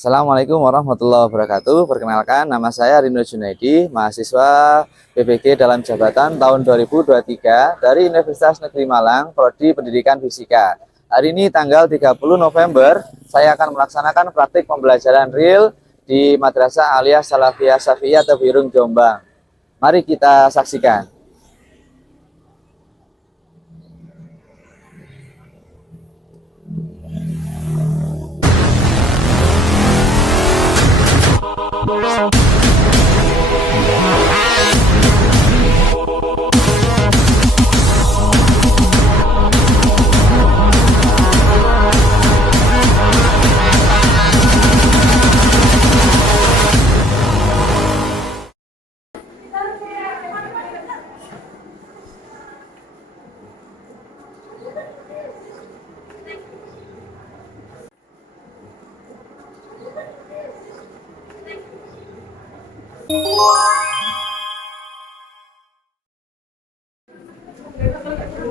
Assalamualaikum warahmatullahi wabarakatuh. Perkenalkan, nama saya Rino Junaidi, mahasiswa PPG dalam jabatan tahun 2023 dari Universitas Negeri Malang, Prodi Pendidikan Fisika. Hari ini tanggal 30 November, saya akan melaksanakan praktik pembelajaran real di Madrasah Aliyah Salafiyah Safiyah Tebirung Jombang. Mari kita saksikan.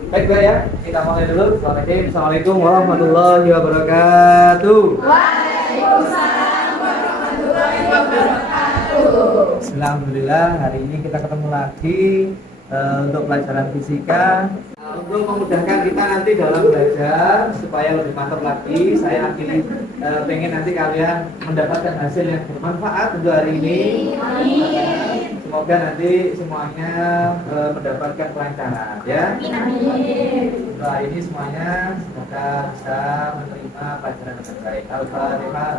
Baik ya, kita mulai dulu. Assalamualaikum warahmatullahi wabarakatuh. Waalaikumsalam warahmatullahi wabarakatuh. Alhamdulillah, hari ini kita ketemu lagi untuk pelajaran fisika. Untuk memudahkan kita nanti dalam belajar supaya lebih mantap lagi, saya pengen nanti kalian mendapatkan hasil yang bermanfaat untuk hari ini. Semoga nanti semuanya mendapatkan kelancaran ya. Setelah ini semuanya semoga bisa menerima pelajaran dengan baik. Al-Fatihah.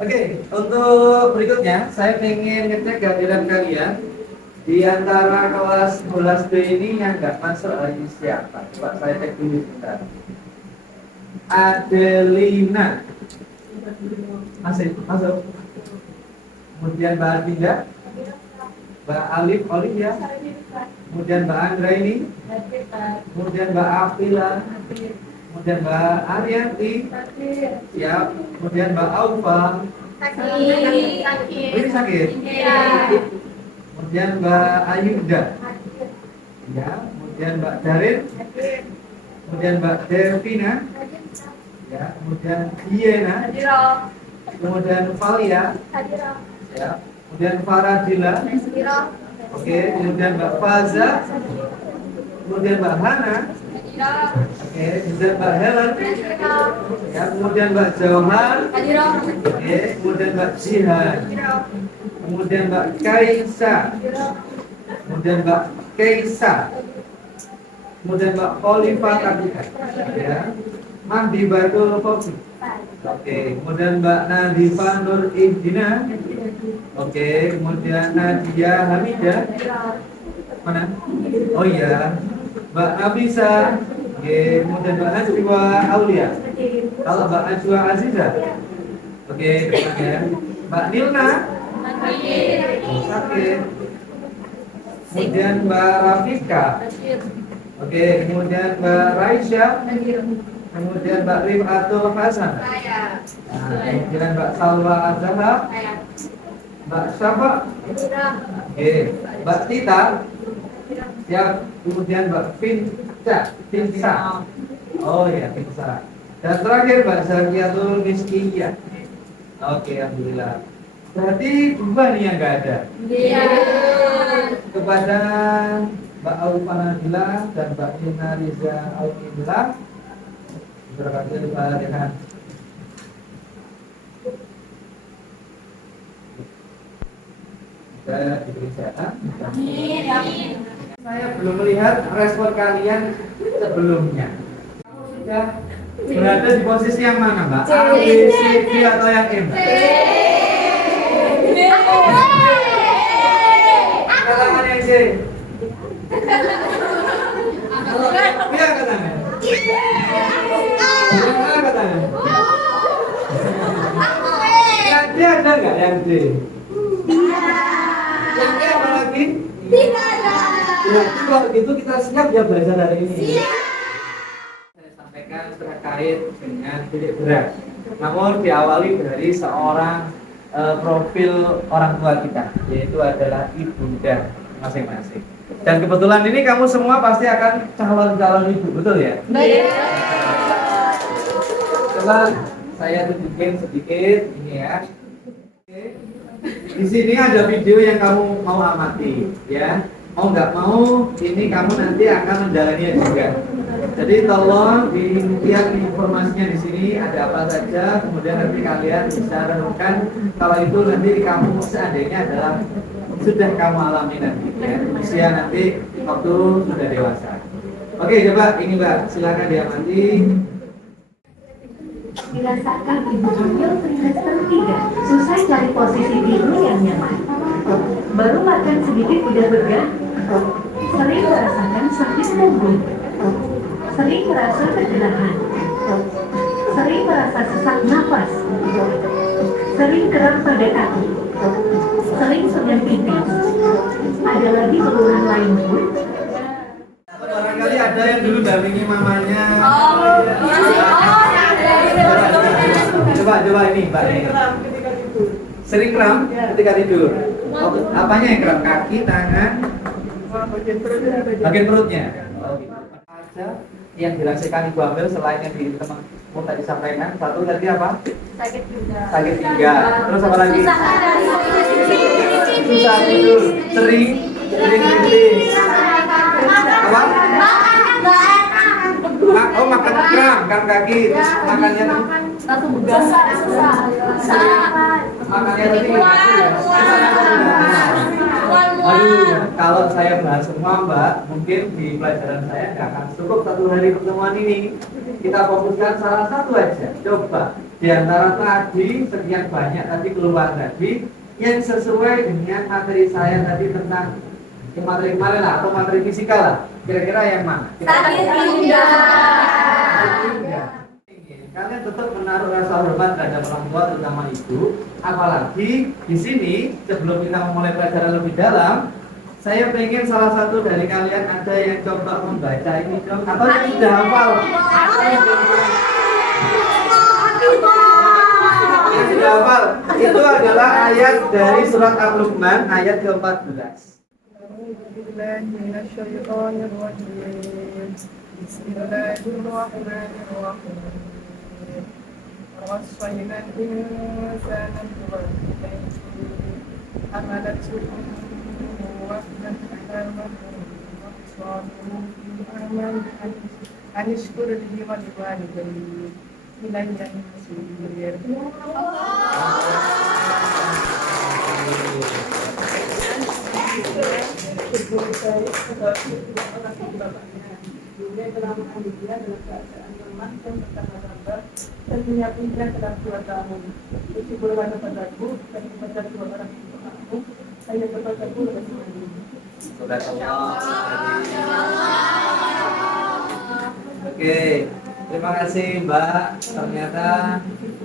Oke, untuk berikutnya saya ingin ngecek kehadiran kalian di antara kelas 12B ini yang nggak masuk lagi siapa? Coba saya cek dulu sebentar. Adelina masuk. Kemudian Mbak Adinda, Mbak Alif Olivia, kemudian Mbak Andra ini, kemudian Mbak Afila, kemudian Mbak Arianti, siap, kemudian Mbak Aufa, ini sakit, kemudian Mbak Ayuda, ya, kemudian Mbak Darin, kemudian Mbak Devina, ya, kemudian Diana, kemudian Valia, ya, kemudian Faradila, oke, kemudian Mbak Faza, kemudian Mbak Hana, oke, kemudian Mbak Helen, ya, kemudian Mbak Johan, oke, kemudian Mbak Jihan, kemudian Mbak Kaisa, kemudian Mbak Keisa, kemudian Mbak Oliva Kadika, ya, Mahdi Batul Kopi, oke, kemudian Mbak Nadifa Nur Ihdina, oke, kemudian Nadia Hamidah, mana? Oh iya, Mbak Abisa, oke, kemudian Mbak Najwa Aulia, kalau Mbak Najwa Aziza, oke, depan ya, Mbak Nilna, sakit, kemudian Mbak Rafika, oke, kemudian Mbak Raisya, kemudian Mbak Rifatul Hasan, kemudian Mbak Salwa Azhar, Mbak Syafa, oke, Mbak Tita, siap, kemudian Mbak Pinsa, oh ya Pinsa, dan terakhir Mbak Zakiatul Miskiyah, oke, alhamdulillah. Berarti dua nih yang nggak ada. Iya. Kepada Mbak Aufa Nabila dan Mbak Ina Riza Alhamdulillah. Berkati Al-Fatihah. Kita diberi kesehatan. Amin. Saya belum melihat respon kalian sebelumnya. Kamu sudah berada di posisi yang mana, Mbak? A, B, C, D atau yang M? Kalangan yang C. Iya katanya. Yang A katanya. Yang D ada nggak yang D? Yang E apa lagi? Tidak ada. Ya, kalau gitu kita siap ya belajar hari ini. Saya sampaikan terkait dengan titik berat. Namun diawali dari seorang profil orang tua kita, yaitu adalah ibunda masing-masing. Dan kebetulan ini kamu semua pasti akan calon-calon ibu, betul ya? Coba saya tunjukin sedikit ini ya. Oke. Di sini ada video yang kamu mau amati, ya. Mau nggak mau, ini kamu nanti akan menjalaninya juga. Jadi tolong dilihat informasinya di sini ada apa saja, kemudian nanti kalian bisa renungkan kalau itu nanti kamu seandainya adalah sudah kamu alami nanti, ya. Usia nanti waktu sudah dewasa. Oke, coba ini Mbak, silakan diamati. Dirasakan ibu hamil trimester 3, susah cari posisi tidur yang nyaman. Baru makan sedikit udah begah. Sering merasakan sakit punggung. Sering merasa kegelahan. Sering merasa sesak nafas. Sering kram pada kaki. Sering segan pipis. Ada lagi keluhan lain pun. Barangkali ada yang dulu dampingi mamanya. Coba ini Mbak. Sering kram ketika tidur. Apanya yang kram? Kaki, tangan, bagian perutnya. Oh, gitu. Apa aja yang dirasakan ibu hamil selain yang di temanmu tadi sampaikan? Satu tadi apa? Sakit juga. Sakit pinggang. Terus apa lagi? Susah tidur. Sering kritis. Apa? Oh, makan kram kaki. Terus makannya Satu begas. makannya tadi. Aduh, kalau saya bahas semua Mbak, mungkin di pelajaran saya nggak akan cukup 1 hari pertemuan ini. Kita fokuskan salah satu aja. Coba di antara tadi sekian banyak tadi keluar tadi yang sesuai dengan materi saya tadi tentang materi kemarin lah atau materi fisika lah. Kira-kira yang mana? Sakit pinggang. Kalian tetap menaruh rasa hormat terhadap orang tua terutama ibu. Apalagi di sini sebelum kita memulai pelajaran lebih dalam, saya pengen salah satu dari kalian ada yang coba membaca ini dong, atau yang sudah hafal. Yang sudah hafal itu adalah ayat dari surat Al-Luqman ayat ke-14. Bismillahirrahmanirrahim. وصينا الإنسان بوالديه حملته وهنا على وهن وفصاله في عامين أن اشكر لي ولوالديك إلي المصير. Dia telah mengandung dia dalam keadaan lemah dan berkata sabar dan menyiapkannya dalam 2 tahun. Isi berkata padaku dan kepada 2 orang ibu aku, saya berkataku lebih sekali. Oke, terima kasih Mbak. Ternyata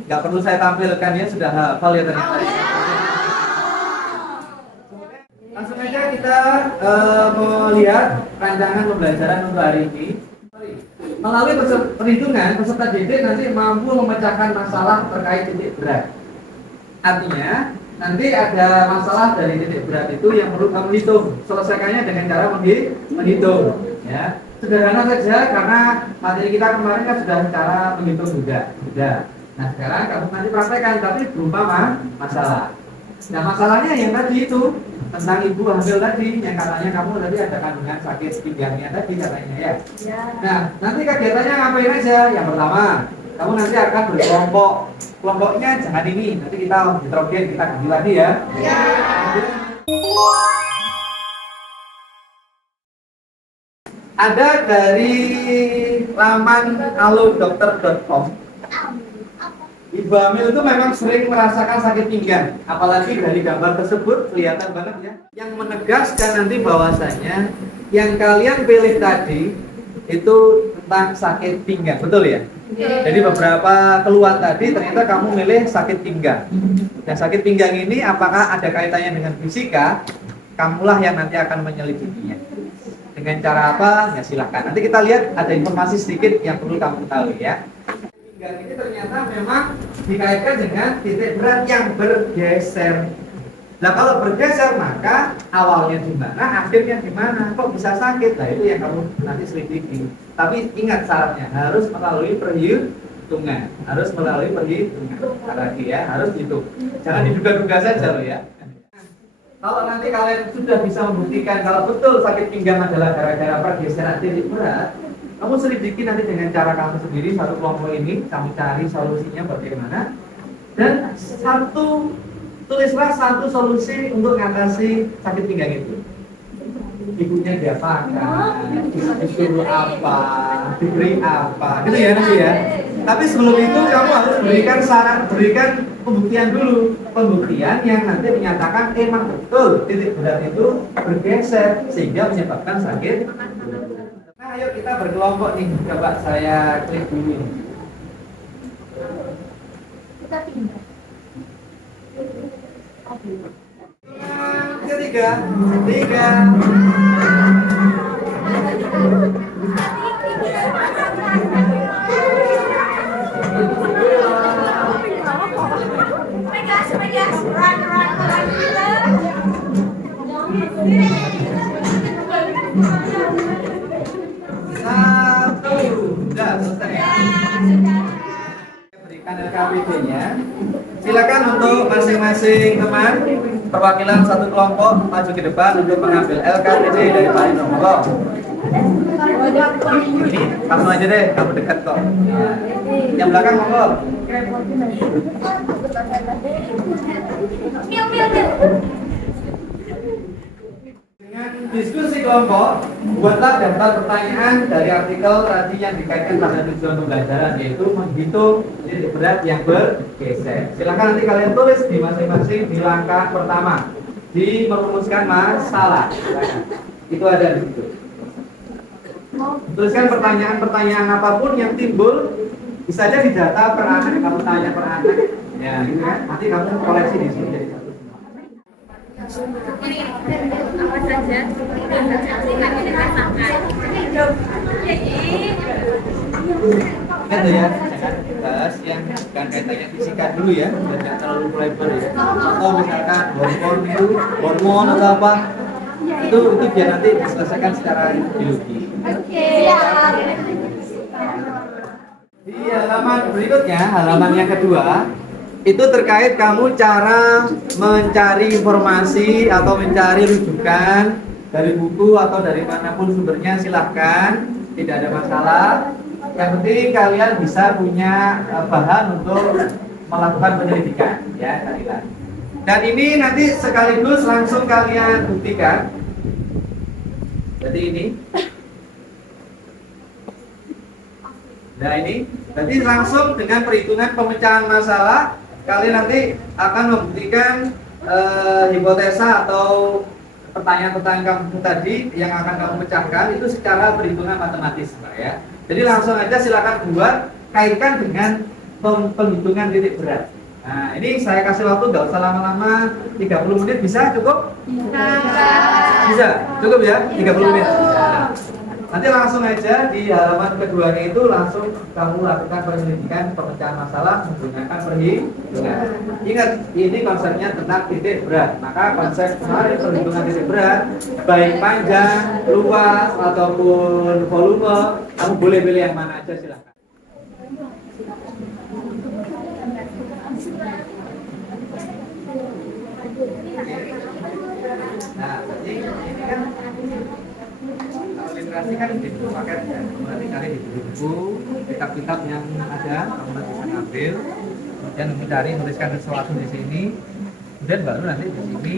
nggak perlu saya tampilkan ya, sudah hafal ya ternyata. Langsung aja kita melihat rancangan pembelajaran untuk hari ini. Melalui perhitungan, peserta didik nanti mampu memecahkan masalah terkait titik berat. Artinya, nanti ada masalah dari titik berat itu yang perlu kamu hitung. Selesaikannya dengan cara menghitung. Ya, sederhana saja karena materi kita kemarin kan sudah cara menghitung juga. Sudah. Nah, sekarang kamu nanti praktekkan, tapi berupa masalah. Nah, masalahnya yang tadi itu tentang ibu hamil tadi, yang katanya kamu tadi ada kandungan sakit pinggangnya tadi katanya ya. Nah, nanti kegiatannya ngapain aja? Yang pertama, kamu nanti akan berkelompok. Kelompoknya jangan ini, nanti kita heterogen, kita ganti lagi ya. Ada dari laman alodokter.com. Ibu hamil itu memang sering merasakan sakit pinggang, apalagi dari gambar tersebut kelihatan banget ya. Yang menegaskan nanti bahwasanya yang kalian pilih tadi itu tentang sakit pinggang, betul ya? Jadi beberapa keluhan tadi ternyata kamu milih sakit pinggang. Dan sakit pinggang ini apakah ada kaitannya dengan fisika? Kamulah yang nanti akan menyelidikinya. Dengan cara apa? Ya silahkan. Nanti kita lihat ada informasi sedikit yang perlu kamu ketahui ya. Ini ternyata memang dikaitkan dengan titik berat yang bergeser. Nah kalau bergeser maka awalnya di mana, akhirnya di mana, kok bisa sakit? Nah itu yang kamu nanti selidiki. Tapi ingat syaratnya harus melalui perhitungan, lagi ya, harus dihitung. Jangan diduga-duga saja loh ya. Kalau nanti kalian sudah bisa membuktikan kalau betul sakit pinggang adalah gara-gara pergeseran titik berat, kamu selidiki nanti dengan cara kamu sendiri satu kelompok ini, kamu cari solusinya bagaimana. Dan tulislah satu solusi untuk mengatasi sakit pinggang itu. Ibunya diapakan, disuruh apa, diberi apa, gitu ya nanti ya. Tapi sebelum itu kamu harus berikan saran, berikan pembuktian dulu, pembuktian yang nanti menyatakan emang betul titik berat itu bergeser sehingga menyebabkan sakit. Nah, ayo kita berkelompok nih, coba saya klik dulu. Kita pindah. Ketiga. Satu. Sudah selesai ya. Berikan LKPD-nya. Silakan untuk masing-masing teman perwakilan satu kelompok maju ke depan untuk mengambil LKPD dari Pak Ino. Monggo. Ini langsung aja deh, kamu dekat kok. Yang belakang monggo. Dengan diskusi kelompok, buatlah daftar pertanyaan dari artikel tadi yang dikaitkan pada tujuan pembelajaran, yaitu menghitung titik berat yang bergeser. Silakan nanti kalian tulis di masing-masing di langkah pertama, di merumuskan masalah. Silakan. Itu ada di situ. Tuliskan pertanyaan-pertanyaan apapun yang timbul, bisa aja di data per anak, kamu tanya per anak. Ya, gitu kan. Nanti kamu koleksi di sini jadi satu semua. Apa saja? Kan ya, jangan bahas yang bukan kaitannya fisika dulu ya, dan jangan terlalu lebar ya. Atau misalkan hormon atau apa, itu biar nanti diselesaikan secara biologi. Di halaman berikutnya, halaman yang kedua, itu terkait kamu cara mencari informasi atau mencari rujukan dari buku atau dari manapun sumbernya, silahkan, tidak ada masalah. Yang penting kalian bisa punya bahan untuk melakukan penyelidikan, ya kalian. Dan ini nanti sekaligus langsung kalian buktikan. Jadi ini. Nah ini, jadi langsung dengan perhitungan pemecahan masalah, kalian nanti akan membuktikan hipotesa atau pertanyaan-pertanyaan kamu tadi yang akan kamu pecahkan itu secara perhitungan matematis, Pak ya. Jadi langsung aja silakan buat, kaitkan dengan penghitungan titik berat. Nah ini saya kasih waktu, nggak usah lama-lama, 30 menit bisa cukup? Bisa, cukup ya 30 menit. Nah, nanti langsung aja di halaman keduanya itu langsung kamu lakukan penyelidikan pemecahan masalah menggunakan perhitungan. Ingat, ini konsepnya tentang titik berat. Maka konsep kemarin perhitungan titik berat, baik panjang, luas ataupun volume, kamu boleh pilih yang mana aja, silahkan. Nah, jadi ini kan literasi kan di buku paket ya. Nanti kalian di buku, kitab-kitab yang ada, kamu nanti bisa ambil, kemudian mencari, menuliskan sesuatu di sini, kemudian baru nanti di sini,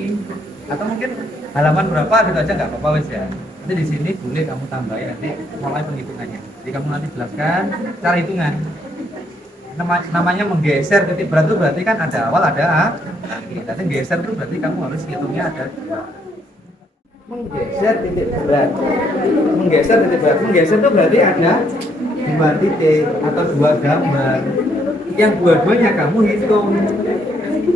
atau mungkin halaman berapa gitu aja nggak apa-apa wes ya. Nanti di sini boleh kamu tambahin nanti mulai penghitungannya. Jadi kamu nanti jelaskan cara hitungan. Namanya menggeser titik berat itu berarti kan ada awal ada akhir. Nanti geser itu berarti kamu harus hitungnya ada menggeser titik berat. Menggeser titik berat. Menggeser itu berarti ada dua titik atau dua gambar. Yang dua-duanya kamu hitung.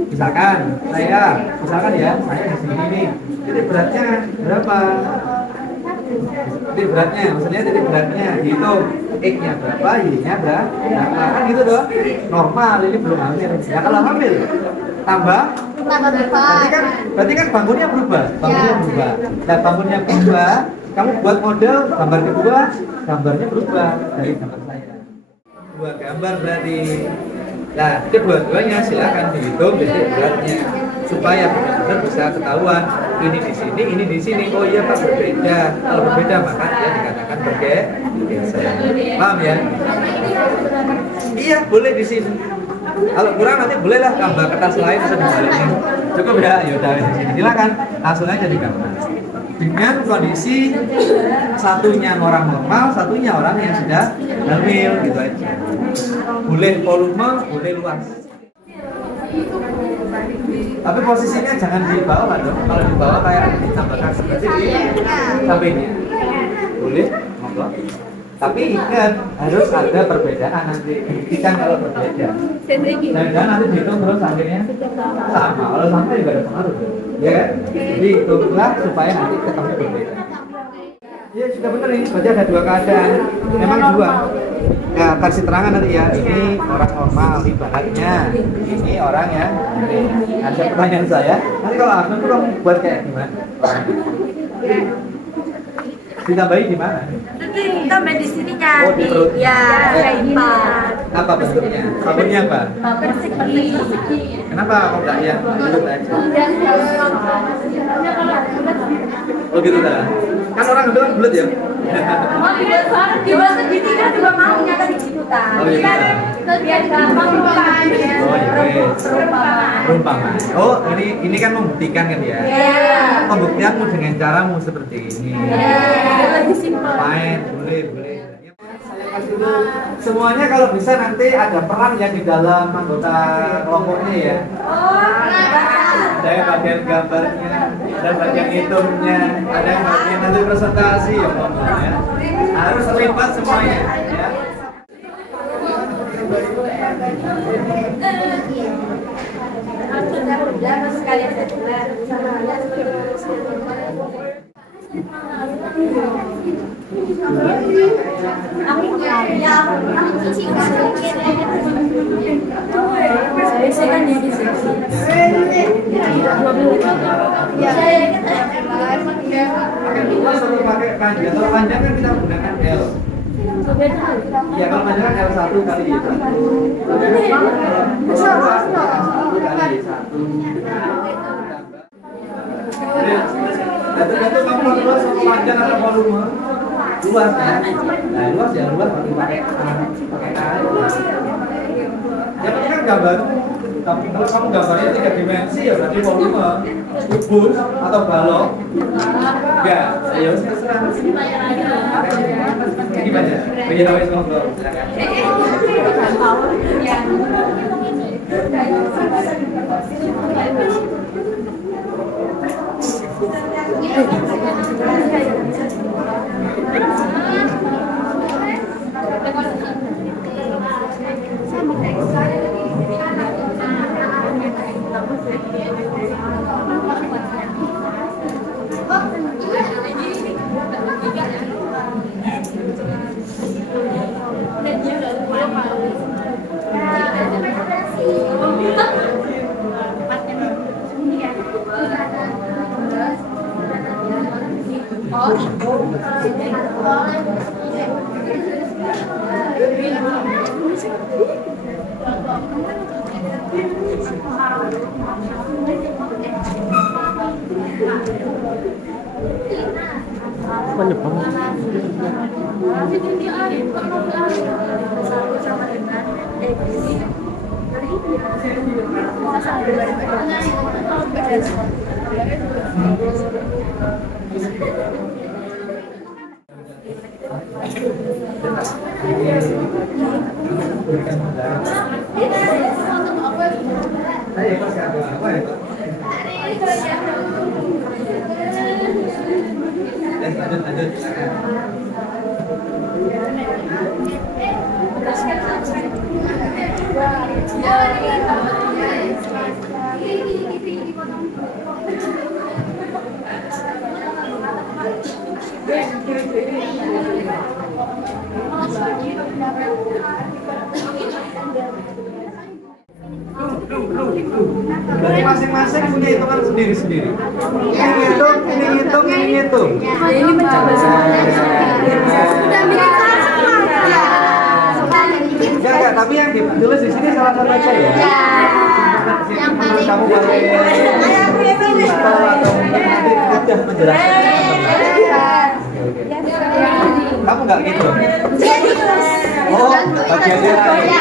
Misalkan ya, saya di sini nih. Titik beratnya berapa? Titik beratnya, maksudnya titik beratnya hitung. X-nya berapa, Y-nya berapa, kan gitu dong. Normal, ini belum hamil. Ya kalau hamil, tambah Berarti kan bangunnya berubah. Nah, bangunnya berubah, kamu buat model gambar kedua, gambarnya berubah dari gambar saya. Dua gambar berarti. Nah, kedua-duanya silakan dihitung titik beratnya supaya benar-benar bisa ketahuan ini di sini, ini di sini. Oh iya Pak, berbeda. Kalau berbeda maka dia dikatakan bergeser. Paham ya? Iya, boleh di sini. Kalau kurang nanti bolehlah gambar kertas lain bisa dibalikin. Cukup ya, yaudah di sini. Silakan langsung aja digambar. Dengan kondisi satunya orang normal, satunya orang yang sudah hamil gitu aja. Boleh volume, boleh luas. Tapi posisinya jangan di bawah dong. Kalau di bawah kayak ditambahkan seperti di sampingnya. Boleh, monggo. Tapi ingat harus ada perbedaan nanti. Buktikan kalau berbeda. Dan nanti dihitung terus akhirnya sama. Kalau sama juga ada pengaruh, ya kan? Jadi hitunglah supaya nanti ketemu berbeda. Ya sudah benar ini. Berarti ada dua keadaan. Memang dua. Ya kasih terangan nanti ya. Ini orang normal ibaratnya. Ini orang yang ada pertanyaan saya. Nanti kalau aku tuh kamu buat kayak gimana? Ditambahin di mana? Nanti tambah di sininya. Oh, di perut. Ya, kayak gini. Apa bentuknya? Sabunnya apa? Persegi. Kenapa kok enggak yang bulat aja? Oh gitu dah. Kan orang bilang bulat ya? Di bawah segitiga juga mau nyata di situ kan. Oh iya. Biar gampang perumpamannya. Oh iya. Perumpamaan. Oh ini kan membuktikan kan ya? Iya. Pembuktianmu dengan caramu seperti ini. Lebih simpel. Main, boleh. Saya kasih dulu. Semuanya kalau bisa nanti ada peran yang di dalam anggota kelompoknya ya. Ada yang bagian gambarnya, ada bagian hitungnya, ada yang bagian nanti presentasi ya ngomongnya. Harus terlibat semuanya ya. Pakai luas atau pakai panjang? Kalau panjang kan kita menggunakan L. Iya, kalau panjang kan L1 kali 1. Nah, tergantung kamu mau luas atau panjang atau volume. Luas kan? Nah, luas ya luas pakai A. Yang penting kan gambar. Tapi kalau kamu gambarnya 3 dimensi ya berarti volume, kubus atau balok. Enggak, ya terserah. Ini baca. Bikin awal ngobrol. Berarti masing-masing punya hitungan sendiri-sendiri. Ini ngitung. Ini mencoba sudah mirip Enggak, tapi yang ditulis di sini salah satu aja ya. Yang paling kamu boleh atau mungkin nanti udah menjelaskan. Kamu nggak gitu? Oh, bagiannya lain.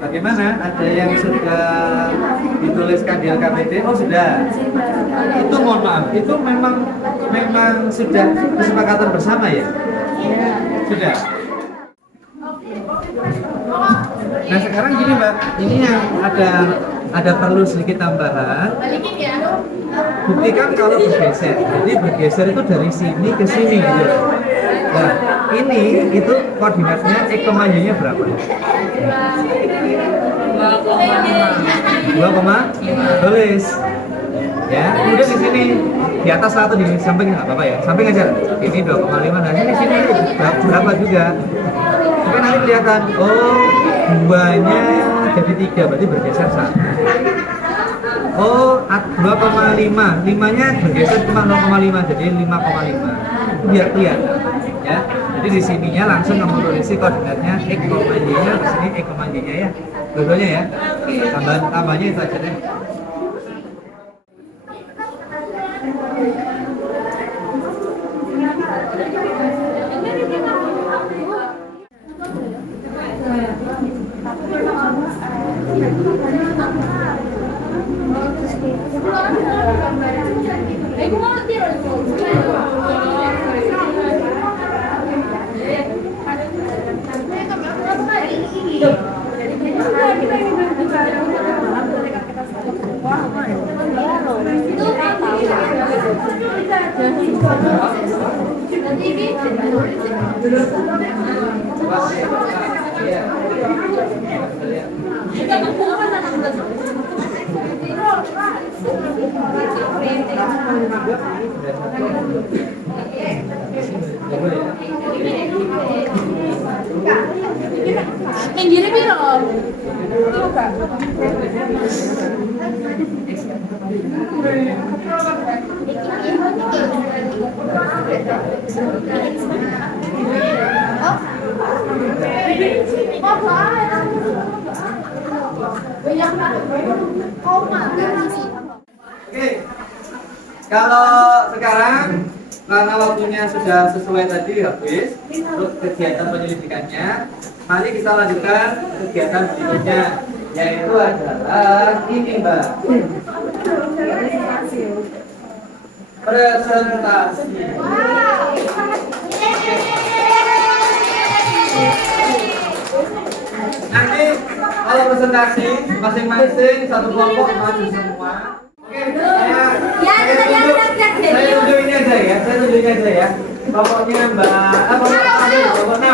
Bagaimana? Ada yang sudah dituliskan di LKPD? Oh sudah. Itu mohon maaf, itu memang sudah kesepakatan bersama ya? Sudah. Nah sekarang gini Mbak, ini yang ada perlu sedikit tambahan. Buktikan kalau bergeser. Jadi bergeser itu dari sini ke sini gitu. Nah, ini itu koordinatnya X, Y-nya berapa? 2, tulis. Ya, kemudian di sini di atas satu di samping nggak apa-apa ya. Samping aja. Ini 2,5. Nah, ini sini berapa juga? Tapi nanti kelihatan. Oh, 2-nya jadi 3, berarti bergeser 1. Oh, 2,5. 5-nya bergeser cuma 0,5, jadi 5,5. Biar kelihatan. Ya. Jadi di sininya langsung kamu tulis koordinatnya X, Y-nya, di sini X, Y-nya ya. Dua-duanya ya. Tambahnya itu aja deh. Pinggirnya piro? Oke, kalau sekarang karena waktunya sudah sesuai tadi habis untuk kegiatan penyelidikannya, mari kita lanjutkan kegiatan berikutnya, yaitu adalah ini Mbak, presentasi. Nanti kalau presentasi masing-masing satu kelompok maju semua. Oke, saya tunjuk ini aja ya, kelompoknya Mbak, kelompok 6.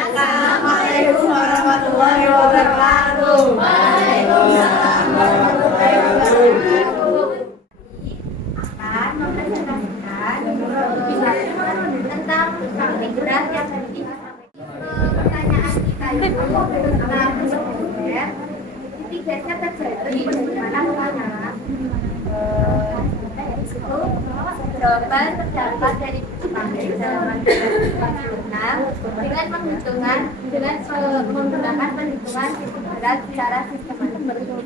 Assalamualaikum warahmatullahi wabarakatuh. Waalaikumsalam warahmatullahi wabarakatuh. Akan mempresentasikan tentang figuran yang tadi pertanyaan kita itu tentang tiga terjadi bagaimana pertanyaan jawaban terdapat dari halaman 46 dengan menggunakan perhitungan titik berat secara sistematik berhitung.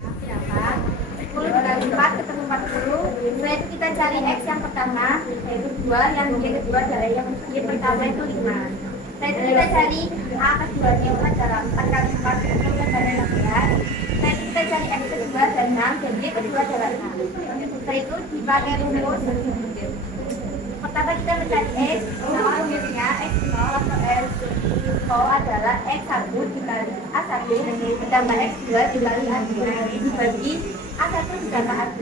Silakan 10 kali 4 ketemu 40. Setelah itu kita cari X yang pertama yaitu 2, yang Y kedua adalah yang Y pertama itu 5. Setelah itu kita cari A keduanya adalah 4 kali 4 ketemu adalah 16. Setelah itu kita cari X kedua dan 6 dan Y kedua adalah 6. Setelah itu dipakai rumus. Pertama kita mencari X, nama rumusnya X0 atau X0 adalah X1 dikali A1 ditambah X2 dikali A2 dibagi A1 ditambah A2.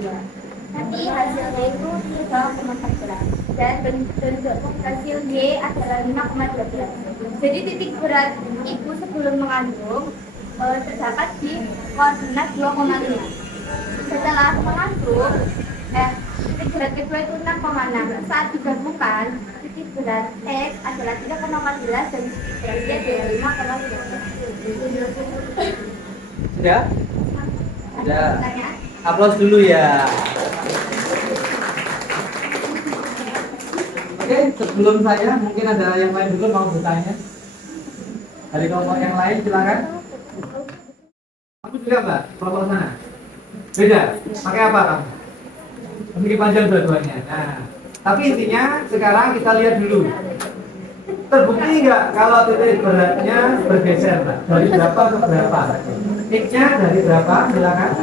Nanti hasilnya itu 3,14 dan bentuk hasil Y adalah 5,12. Jadi titik berat itu sebelum mengandung terdapat di koordinat 2,5. Setelah mengandung titik berat kedua itu 6,6. Saat digabungkan, titik berat X adalah 3,14 dan titik berat Y adalah 5,15. Sudah? Sudah. Pertanyaan? Aplaus dulu ya. Oke, sebelum saya mungkin ada yang lain dulu mau bertanya. Dari kelompok yang lain silakan. Aku juga Mbak, kelompok sana. Beda. Pakai apa kamu? Memiliki panjang dua-duanya. Nah, tapi intinya sekarang kita lihat dulu. Terbukti nggak kalau titik beratnya bergeser, Mbak? Dari berapa ke berapa? X-nya dari berapa? Silakan.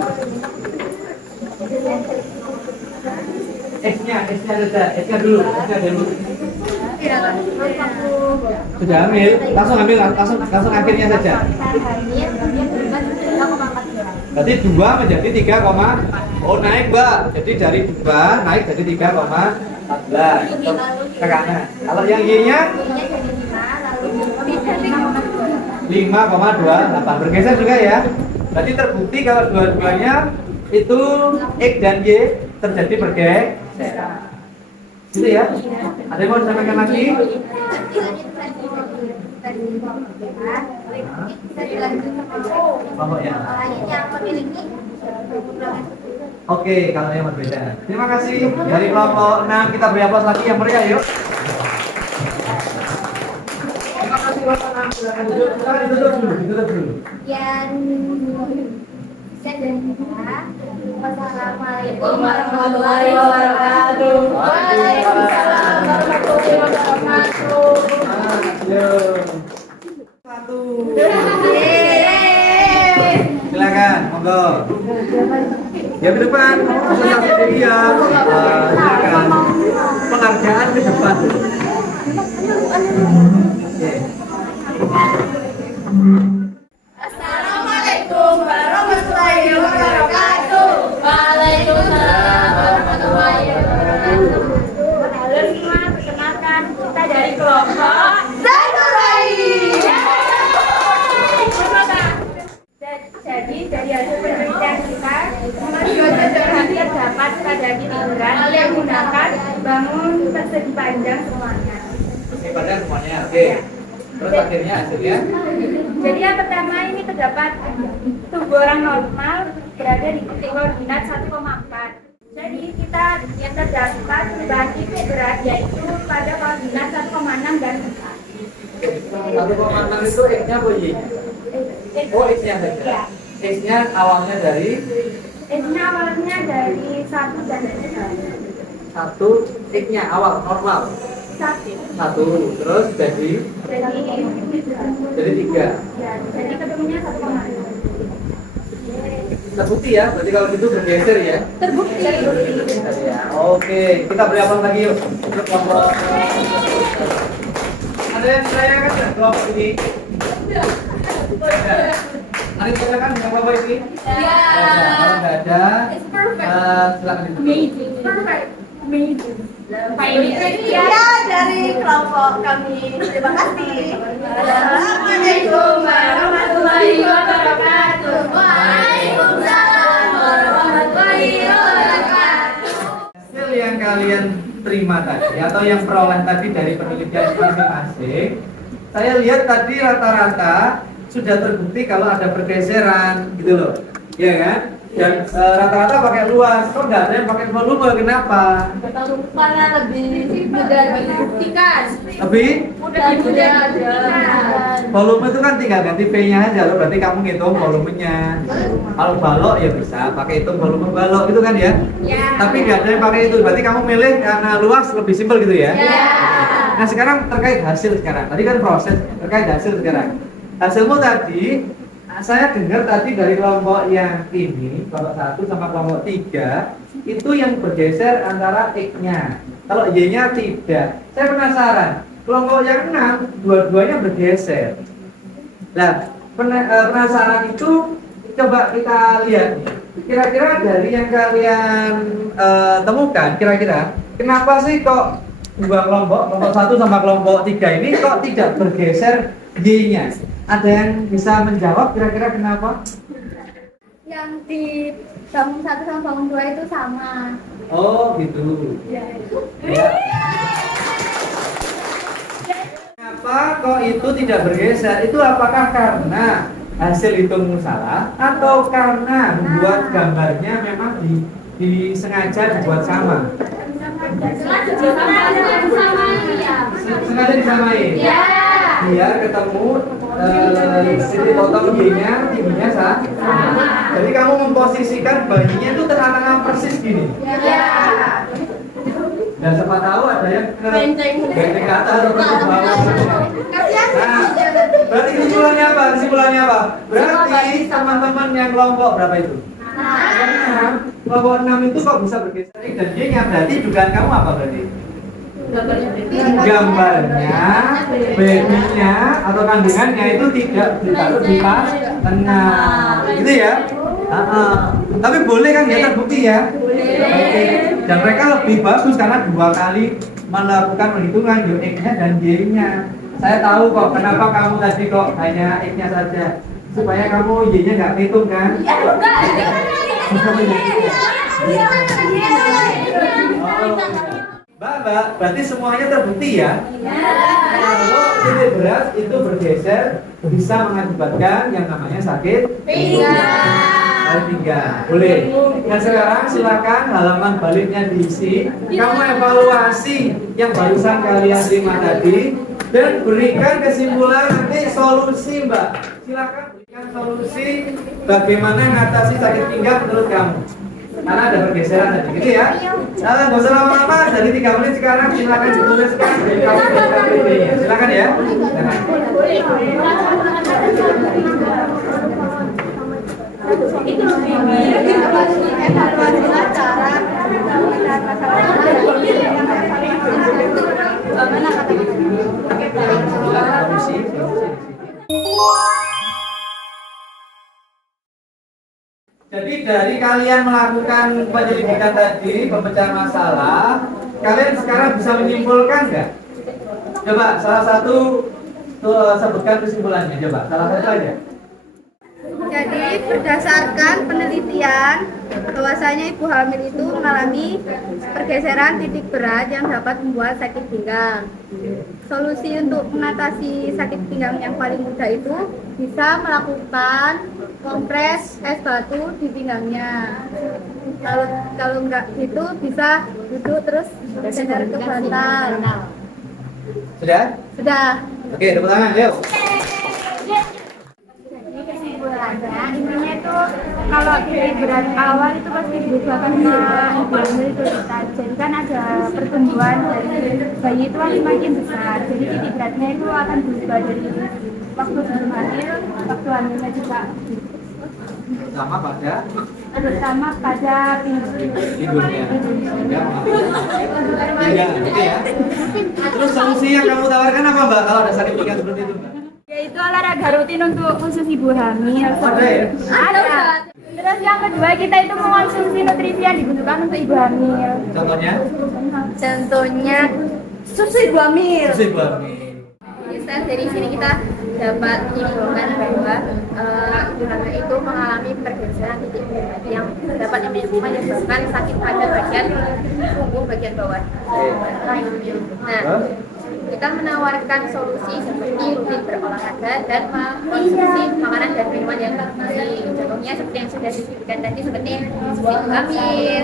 X-nya ada. X-nya dulu. Sudah ambil, langsung akhirnya saja. Berarti 2 menjadi 3, oh naik Mbak. Jadi dari 2 naik jadi 3,14 ke kanan. Kalau yang Y-nya 5,28 bergeser juga ya. Berarti terbukti kalau dua-duanya itu X dan Y terjadi bergeser. Gitu ya. Ada yang mau disampaikan lagi? Oke, kalau yang berbeda. Terima kasih. Dari kelompok 6 kita beri aplaus lagi yang meriah yuk. Terima kasih kelompok 6. Silakan duduk. Silakan ditutup dulu. Yang Wassalamualaikum warahmatullahi wabarakatuh. Waalaikumsalam warahmatullahi wabarakatuh. Satu. Silakan, monggo. Ya ke depan, presentasi diri ya. Silakan. Penghargaan ke depan. Oke. Assalamualaikum warahmatullahi wabarakatuh. Waalaikumsalam warahmatullahi wabarakatuh. Halo semua, perkenalkan kita dari kelompok Zainulai. Jadi dari hasil penelitian kita, nomor 2 hampir dapat pada tiduran yang menggunakan bangun persegi panjang semuanya. Persegi panjang semuanya. Oke. Terus akhirnya hasilnya? Jadi yang pertama ini terdapat tubuh orang normal berada di titik koordinat 1,4. Jadi kita yang terdapat perubahan titik berat yaitu pada koordinat 1,6 dan 4. 1,6 itu X-nya apa Y? Oh, X-nya saja. X-nya awalnya dari? X-nya awalnya dari 1 dan 3. 1, X-nya awal normal. 1, terus jadi 3. Ya, jadi ketemunya 1,6. Terbukti ya, berarti kalau gitu bergeser ya. Terbukti. Ya, oke, kita beri aplaus lagi yuk untuk kelompok. Ada yang ditanyakan nggak kelompok ini? Ada yang ditanyakan dengan kelompok ini? Ya. Kalau nggak ada, It's perfect. silakan ditutup. Amazing. Perfect. Amazing. Ya, dari kelompok kami. Terima kasih. Assalamualaikum warahmatullahi wabarakatuh. Waalaikumsalam warahmatullahi wabarakatuh. Hasil yang kalian terima tadi atau yang peroleh tadi dari penelitian masing-masing, saya lihat tadi rata-rata sudah terbukti kalau ada pergeseran gitu loh, ya kan? Dan rata-rata pakai luas, kok nggak ada yang pakai volume, kenapa? Karena lebih mudah dibuktikan. Lebih Mudah dibuktikan. volume itu kan tinggal ganti V-nya aja loh, berarti kamu ngitung volumenya. Kalau balok ya bisa pakai hitung volume balok gitu kan ya? Ya. Tapi nggak ada yang pakai itu, berarti kamu milih karena luas lebih simpel gitu ya? Ya. Nah sekarang terkait hasil sekarang, tadi kan proses terkait hasil sekarang. Hasilmu tadi, saya dengar tadi dari kelompok yang ini, kelompok 1 sama kelompok 3, itu yang bergeser antara X-nya. Kalau Y-nya tidak. Saya penasaran, kelompok yang 6, dua-duanya bergeser. Nah, penasaran itu coba kita lihat nih. Kira-kira dari yang kalian temukan, kira-kira kenapa sih kok dua kelompok 1 sama kelompok 3 ini kok tidak bergeser Y-nya? Ada yang bisa menjawab kira-kira kenapa? Yang di bangun 1 sama bangun 2 itu sama. Oh gitu. Ya. Ya. Kenapa kok itu tidak bergeser? Itu apakah karena hasil hitungmu salah atau karena membuat gambarnya memang disengaja dibuat sama? Sengaja disamain. Ya. Biar ketemu titik potong Y-nya tingginya sama. Jadi kamu memposisikan bayinya itu terang-terangan persis gini. Ya. Dan siapa tahu ada yang benteng ke atas atau ke bawah. Nah, berarti kesimpulannya apa? Kesimpulannya apa? Berarti teman-teman yang kelompok berapa itu? 6. Kelompok 6 itu kok bisa bergeser X dan Y-nya? Berarti dugaan kamu apa berarti? Gambarnya, babynya atau kandungannya itu tidak ditaruh di pas tengah, gitu ya? Tapi boleh kan ya, terbukti ya? Oke. Dan mereka lebih bagus karena 2 kali melakukan perhitungan X-nya dan Y-nya. Saya tahu kok kenapa kamu tadi kok hanya X-nya saja, supaya kamu Y-nya nggak ngitung kan? Mbak, berarti semuanya terbukti ya? Kalau titik berat itu bergeser bisa mengakibatkan yang namanya sakit pinggang. Boleh. Dan sekarang silakan halaman baliknya diisi. Kamu evaluasi yang barusan kalian terima tadi dan berikan kesimpulan nanti solusi, Mbak. Silakan berikan solusi bagaimana mengatasi sakit pinggang menurut kamu. Karena ada pergeseran tadi, gitu ya. Nah, nggak usah lama-lama, dari 3 menit sekarang silakan dituliskan dari kamu ide-nya. Silakan ya. Silakan. Jadi dari kalian melakukan penyelidikan tadi, pemecahan masalah, kalian sekarang bisa menyimpulkan nggak? Coba salah satu sebutkan kesimpulannya, coba salah satu aja. Jadi berdasarkan penelitian bahwasanya ibu hamil itu mengalami pergeseran titik berat yang dapat membuat sakit pinggang. Solusi untuk mengatasi sakit pinggang yang paling mudah itu bisa melakukan kompres es batu di pinggangnya. Kalau enggak gitu bisa duduk terus bersandar ke bantal. Sudah? Sudah. Oke, tepuk tangan, yuk. Jadi kesimpulannya intinya itu kalau titik berat awal itu pasti berubah karena ibu hamil itu jadi kan ada pertumbuhan dari bayi itu kan semakin besar. Jadi titik beratnya itu akan berubah dari waktu sebelum hamil, waktu hamilnya juga terutama pada tidurnya. Ya, gitu ya. Terus solusi yang kamu tawarkan apa, Mbak, kalau ada sakit pinggang seperti itu, Mbak? yaitu olahraga rutin untuk khusus ibu hamil. Ada ya? Ada. Terus yang kedua kita itu mengonsumsi nutrisi yang dibutuhkan untuk ibu hamil. Contohnya susu ibu hamil. Susu ibu hamil. Jadi dari sini kita dapat menyimpulkan bahwa ibu hamil itu mengalami pergeseran titik berat yang dapat menyebabkan sakit pada bagian punggung bagian bawah. Nah, kita menawarkan solusi seperti rutin berolahraga dan mengkonsumsi makanan dan minuman yang bergizi. Contohnya seperti yang sudah disebutkan tadi seperti susu ibu hamil,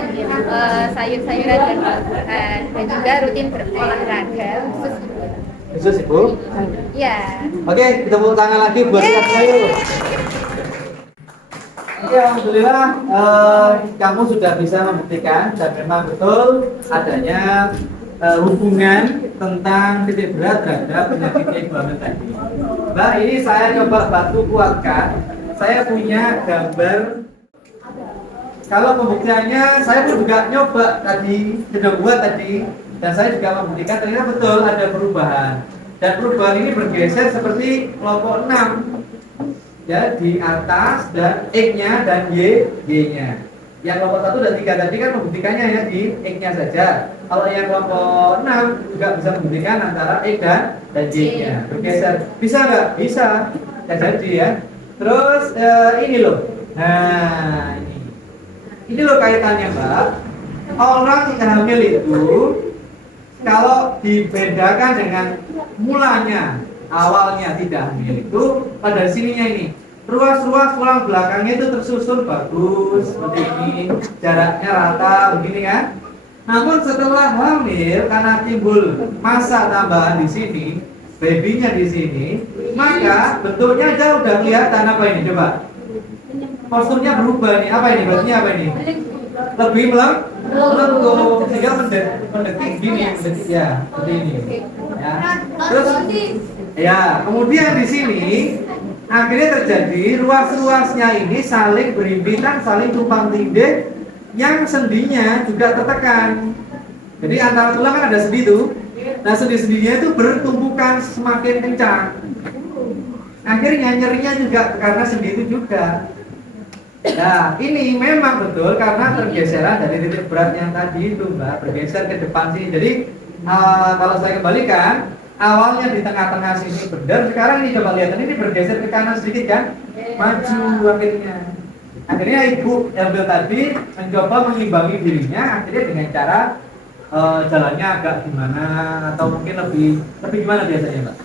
sayur-sayuran dan buah-buahan, dan juga rutin berolahraga khusus ibu. Khusus ibu? Ya. Oke, kita tepuk tangan lagi buat kita sayur. Oke, alhamdulillah kamu sudah bisa membuktikan dan memang betul adanya hubungan tentang titik berat terhadap penyakit ibu hamil tadi. Mbak, ini saya coba bantu kuatkan. Saya punya gambar. Kalau pembuktiannya, saya pun juga nyoba tadi, sudah buat tadi, dan saya juga membuktikan ternyata betul ada perubahan. Dan perubahan ini bergeser seperti kelompok 6. Ya, di atas dan X-nya dan Y-nya. Yang kelompok 1 dan 3 tadi kan membuktikannya ya di X-nya saja. Kalau yang kelompok 6 juga bisa membuktikan antara X dan Y-nya bergeser. Bisa nggak? Bisa. Ya jadi ya. Terus ini loh. Nah, ini loh kaitannya, Mbak. Orang hamil itu kalau dibedakan dengan mulanya, awalnya tidak hamil itu pada sininya ini. Ruas-ruas tulang belakangnya itu tersusun bagus seperti ini, jaraknya rata begini kan. Namun setelah hamil karena timbul massa tambahan di sini, babynya di sini, maka bentuknya aja udah kelihatan apa ini coba? Posturnya berubah nih, apa ini? Bentuknya apa ini? Lebih melengkung sehingga mendekik gini, mendekik ya, seperti ini. Ya. Terus ya, kemudian di sini akhirnya terjadi ruas-ruasnya ini saling berhimpitan, saling tumpang tindih, yang sendinya juga tertekan. Jadi antara tulang kan ada sendi tuh. Nah sendi-sendinya itu bertumpukan semakin kencang. Akhirnya nyerinya juga karena sendi itu juga. Nah ini memang betul karena pergeseran dari titik berat yang tadi itu Mbak, bergeser ke depan sini. Jadi kalau saya kembalikan, awalnya di tengah-tengah sini benar, sekarang ini coba lihat, ini bergeser ke kanan sedikit kan, maju akhirnya ibu ambil tadi mencoba mengimbangi dirinya, akhirnya dengan cara jalannya agak gimana atau mungkin lebih gimana biasanya Mbak?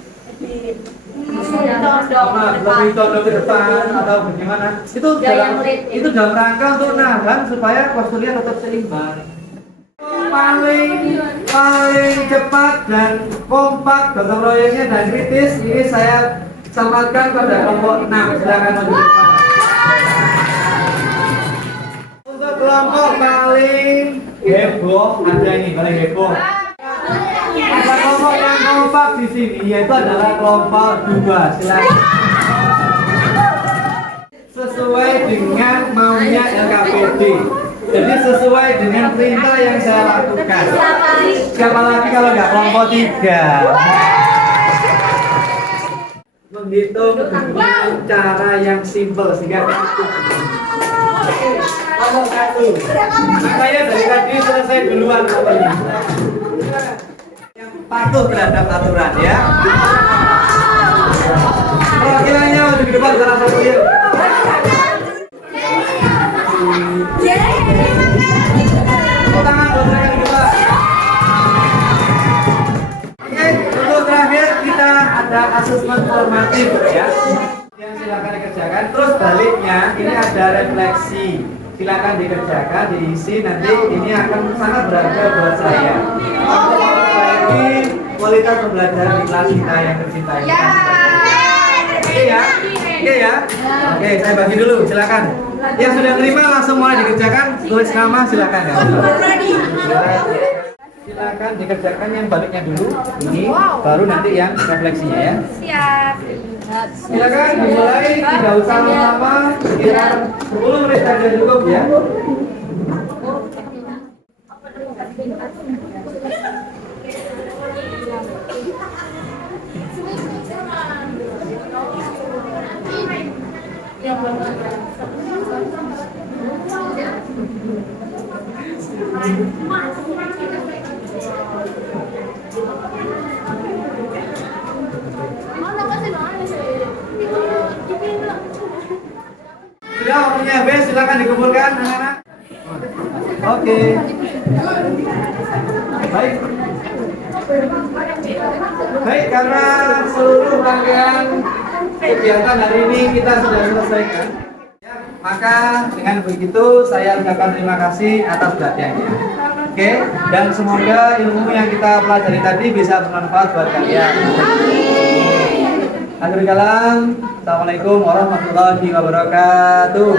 Lebih condong ke depan atau bagaimana? Itu dalam rangka untuk nahan supaya posturnya tetap seimbang. Paling cepat dan kompak gotong royongnya dan kritis ini saya sampaikan pada kelompok 6. Silakan maju depan. Untuk kelompok paling heboh ada ini, paling heboh. Ada kelompok yang kompak di sini yaitu adalah kelompok 2. Silakan. Sesuai dengan maunya LKPD. Jadi sesuai dengan perintah yang saya lakukan. Siapa lagi kalau nggak kelompok 3? Menghitung dengan cara yang simpel sehingga kelompok 1. Makanya dari tadi selesai duluan ini. Yang patuh terhadap aturan ya. Perwakilannya untuk di depan salah satu yuk. Untuk terakhir kita ada asesmen formatif ya, yang silakan dikerjakan. Terus baliknya ini ada refleksi, silakan dikerjakan, diisi, nanti ini akan sangat berharga buat saya untuk memperbaiki kualitas pembelajaran di kelas kita yang tercinta ini. Oke ya, oke ya. Oke, saya bagi dulu, silakan. Yang sudah terima langsung mulai dikerjakan, tulis nama silakan ya. Silakan dikerjakan yang baliknya dulu, ini baru nanti yang refleksinya ya. Siap. Silakan dimulai, tidak usah lama-lama, sekitar 10 menit saja cukup ya. Sudah waktunya habis, silakan dikumpulkan anak-anak. Oke. Baik, karena seluruh rangkaian kegiatan hari ini kita sudah selesaikan, ya, maka dengan begitu saya ucapkan terima kasih atas perhatiannya. Oke, dan semoga ilmu yang kita pelajari tadi bisa bermanfaat buat kalian. Akhir kalam, assalamualaikum warahmatullahi wabarakatuh.